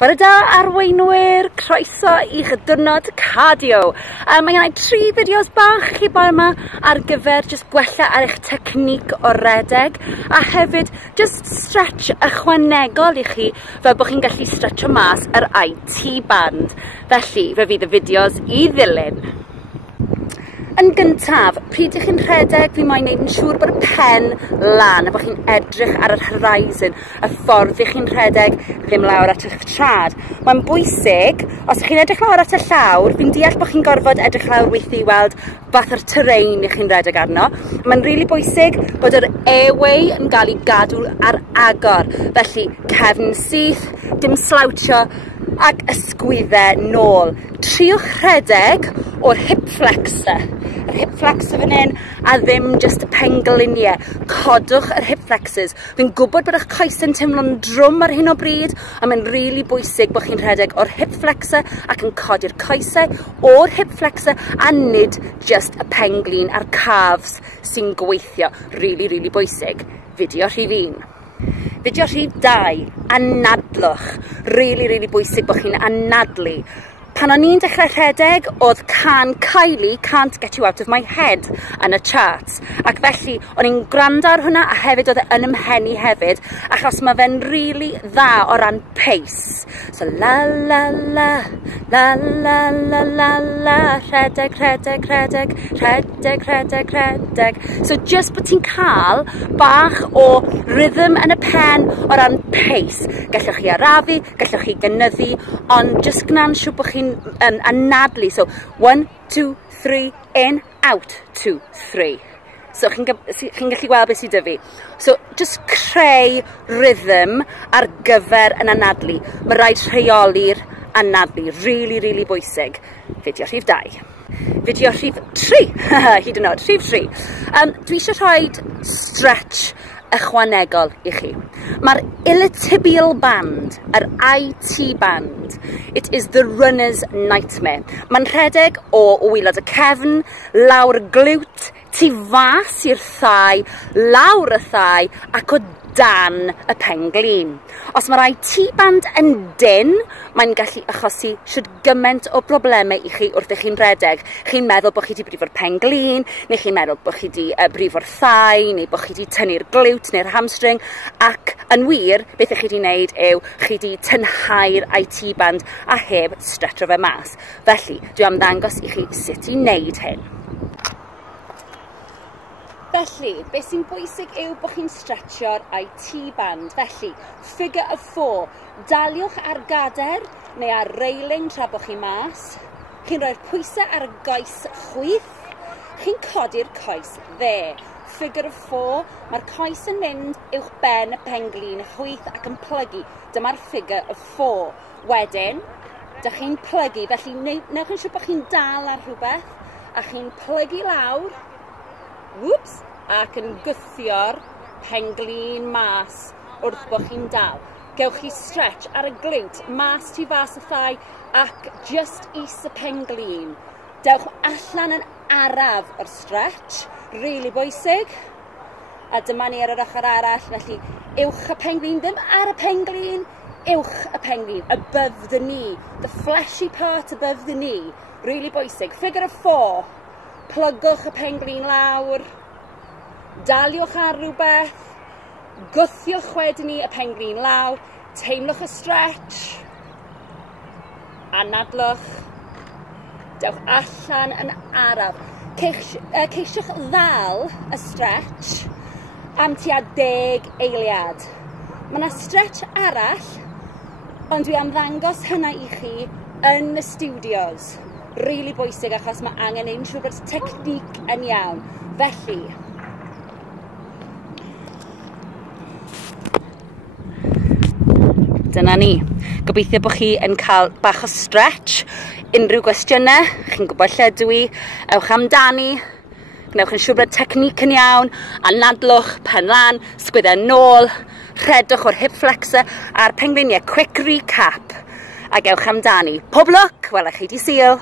Bore da arweinwyr, croeso i'ch diwrnod cardio. Mae gen i 3 fideos bach chi bore yma ar gyfer just gwella ar eich technic o redeg a hefyd just stretch ychwanegol i chi fel bod chi'n gallu stretcho mas yr IT band. Felly fe fydd y fideos i ddilyn. Yn gyntaf, pryd ych chi'n rhedeg, fi moyn neud yn siŵr bod y pen lan a bod chi'n edrych ar yr horizon, y ffordd ych chi'n rhedeg ddim lawr at eich trad. Mae'n bwysig, os ych chi'n edrych lawr at y llawr, fi'n deall bod chi'n gorfod edrych lawr weithio i weld fath o'r terrain ych chi'n rhedeg arno. Mae'n rili bwysig bod yr airway yn cael ei gadw ar agor, felly cefn syth, dim slawtio, ac ysgwyddau nôl. Triwch rhedeg o'r hip flexor. Yr hip flexor fan hyn a ddim just y pengliniau. Codwch yr hip flexors. Fi'n gwybod bod eich coes yn teimlo'n drwm ar hyn o bryd, a mae'n rili bwysig bod chi'n rhedeg o'r hip flexor ac yn codi'r coesau o'r hip flexor a nid just y penglin a'r calves sy'n gweithio. Rili bwysig. Fideo rhif 1. Fideo rhif 2, anadlwch. Rili bwysig bod chi'n anadlu. Pan o'n i'n dechrau rhedeg, oedd can Kylie, Can't Get You Out of My Head, yn y charts. Ac felly, o'n i'n gwrando ar hwnna, a hefyd oedd yn ymhenni hefyd, achos mae fe'n rili dda o ran pace. So, la la la, la la la la la, rhedeg, rhedeg, rhedeg, rhedeg, rhedeg, rhedeg. So, just bod ti'n cael bach o rhythm yn y pen o ran pace. Gallwch chi arafu, gallwch chi gynyddu, ond just gna'n siw bod chi'n anadlu. So 1, 2, 3, in, out, 2, 3. So chi'n gallu gweld beth sydd 'da fi. So just creu rhythm ar gyfer yn anadlu. Mae rhaid rheoli'r anadlu. Rili bwysig. Fideo rhif 2. Fideo rhif 3. Hyd yn oed, rhif 3. Dwi eisiau rhoi stretch ychwanegol i chi. Mae'r iliotibial band, yr IT band, it is the runner's nightmare. Mae'n rhedeg o waelod y cefn, lawr y glwt, tu fas i'r thai, lawr y thai, ac o dan y penglin. Os mae'r IT band yn dyn, mae'n gallu achosi siwr gymaint o broblemau i chi wrth eich chi'n rhedeg. Chi'n meddwl bod chi wedi brifo'r penglin, neu chi'n meddwl bod chi wedi brifo'r thai, neu bod chi wedi tynnu'r glwt neu'r hamstring, ac yn wir, beth ych chi wedi wneud yw chi wedi tynhau'r IT band a heb stretcho fe mas. Felly, dwi am ddangos i chi sut i wneud hyn. Felly, beth sy'n bwysig yw bod chi'n stretcho'r IT band. Felly, figure of 4. Daliwch ar gader neu ar railing tra bod chi mas. Chi'n rhoi'r pwysau ar y goes chwith. Chi'n codi'r coes dde. Figure of 4. Mae'r coes yn mynd uwch ben y penglin chwith ac yn plygu. Dyma'r figure of 4. Wedyn, da chi'n plygu. Felly, newch yn siŵr bod chi'n dal ar rhywbeth a chi'n plygu lawr. Whoops, ac yn gwythio'r penglin mas wrth bod chi'n dal. Gewch chi stretch ar y glwt, mas tu fas y thai ac just is y penglin. Dewch allan yn araf o'r stretch, rili bwysig. A dyma ni ar yr ochr arall, felly uwch y penglin, ddim ar y penglin, uwch y penglin, above the knee. The fleshy part above the knee, rili bwysig. Figure of 4. Plygwch y penglin lawr, daliwch ar rhywbeth, gwthiwch wedyn ni y penglin lawr, teimlwch y stretch, anadlwch, dewch allan yn araf. Ceisiwch ddal y stretch am tua 10 eiliad. Mae yna stretch arall, ond dwi am ddangos hynna i chi yn y studios. Rili bwysig achos mae angen ein siŵr bod technic yn iawn. Felly, dyna ni. Gobeithio bod chi yn cael bach o stretch. Unrhyw gwestiynau, chi'n gwybod lle dwi, ewch amdani. Gnewch yn siŵr bod technic yn iawn, anadlwch, pen lan, sgwyddau nôl, rhedwch o'r hip flexor a'r pengliniau. Quick recap. A gewch amdani. Pob lwc, welai chi di Sul.